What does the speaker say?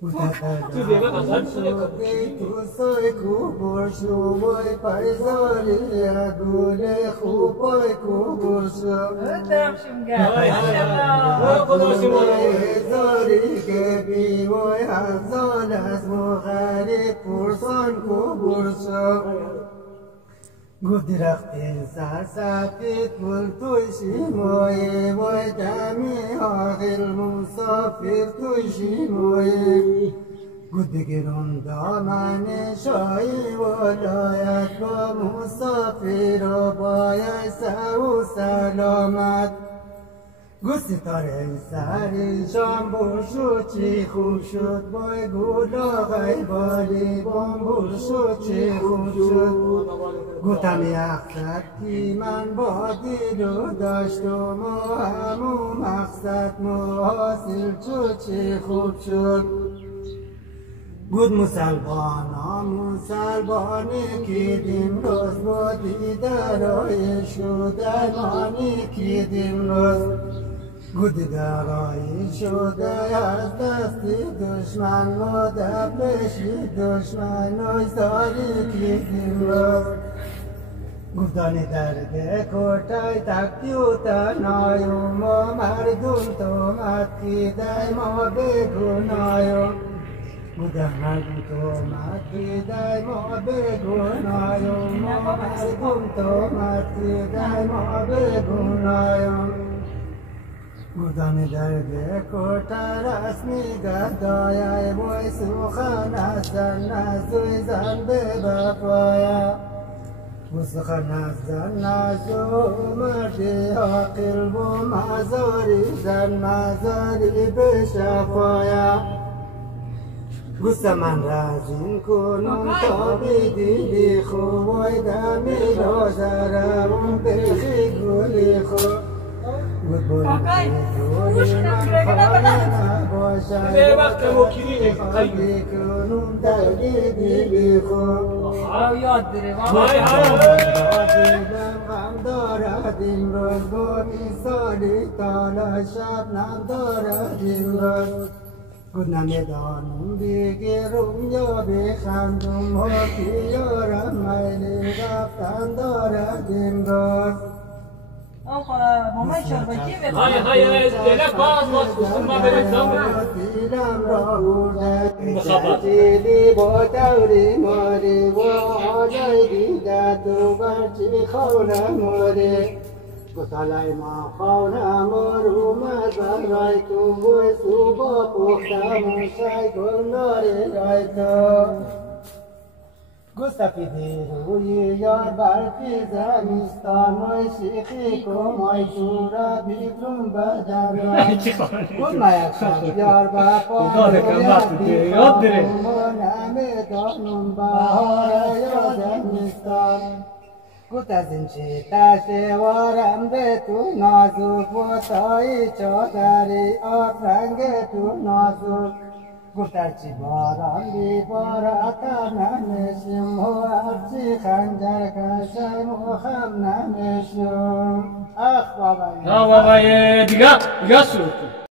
تو دیگه قطعا تو سای کوبرشو بای پایزاری اگوله خوب بای کوبرشو دمشون گرم زاری که بی بای هزال از مغرب پرسان کوبرشو گفت درخت سر سفید گل تویشی مایه بای دمی آخر مسافر تویشی مایه گفت بگیرم دامن شایی ولایت با مسافر و باید سو سلامت گفت ستاره سری شام برشو چی خوب شد بای گل آقای بالی بام برشو چی خوب شد گفتم یخزد که من با دل و داشتم و همون مقصد محاصل چو چی خوب شد گفت مسلمانی که دیم روز با دیدارای شده مانی که دیم روز گفت دیدارای شده از دست دشمن و دبلشی دشمن و ساری که دیم روز گفتانی درد کتای تکیو تنایم و مردم تومت که دای ما بگنایم گفتم مردم تومت که دای ما بگنایم و مردم تومت که دای ما بگنایم گفتانی درد کتای رسمی گردای بای سوخن از زن نزوی زن به بپایم سخن از زن نزو مردی عاقل و مزاری زن مزاری به شفایا گفت من رازین کنم تا بدیدی خوبای دمی لازرم بخی گلی خوب گفت بایی گلی من خانه نباشد خواهی کنم درگیدی بی خوب یاد بره غم دارد امروز با مثالی تالا شبنم دارد امروز گفت نمیدانم بگیرم یا بخندم ها که یارم میلی رفتن دارد امروز آقا مامان شربتی بده های دیگه باز ما بریم دیلم را برده دیلی با دوری ماری و آجای دیده تو برچی خونه ماری گسالای ما خونه مار اومد برای تو بوی سوبا پختم و شای گل ناری رای تو گستفیدی روی یار برفی زمستان مای شیخی کمای شورا بیتون بدن رای گل مایک شب یار بپا یاد بره نمیدانم بهار یا زمستان گفت از این چی تشوارم به تو نازک و تایی چادری آب رنگ تو نازک گفت هرچی باران بیبارد نمیشم و هرچی خنجر کشم و خم نمیشم اخ بابایی دیگه شروع